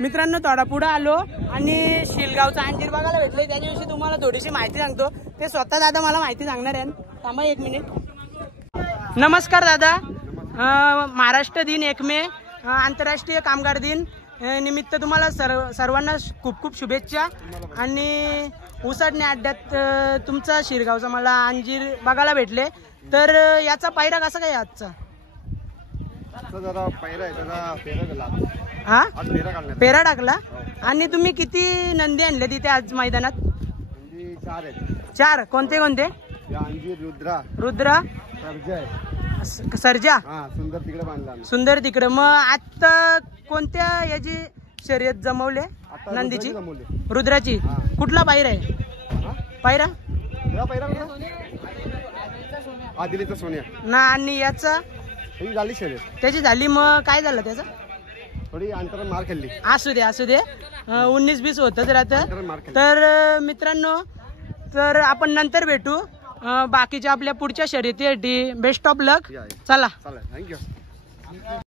मित्रांनो थोडा पुढे आलो आणि शिलगावचा अंजीर बघायला भेटले। त्याच्याविषयी तुम्हाला थोडीशी माहिती सांगतो। ते स्वतः दादा मला माहिती सांगणार आहे। थांबा एक मिनिट। नमस्कार दादा। महाराष्ट्र दिन 1 मे आंतरराष्ट्रीय कामगार दिन निमित्त तुम्हाला सर्वांना खूप खूप शुभेच्छा। आणि उसडणे अड्ड्यात तुमचा शिरगावचा मला अंजीर बघायला भेटले। तर याचा पायरा कसा काय आजचा? हा पेरा टाकला। आणि तुम्ही किती नंदी आणले तिथे आज मैदानात? 4 कोणते कोणते? रुद्रा सर्जा सुंदर तिकडे। मग आता कोणत्या याची शर्यत जमवले नंदीची? रुद्राची। कुठला पायरा आहे? पायरा ना। आणि याचा त्याची झाली। मग काय झालं त्याचा? थोडी अंतर मार खाल्ली। असू दे 19-20 होतच राहतं। तर मित्रांनो तर आपण नंतर भेटू बाकीच्या आपल्या पुढच्या शर्यतीसाठी। बेस्ट ऑफ लक। चला थँक्यू।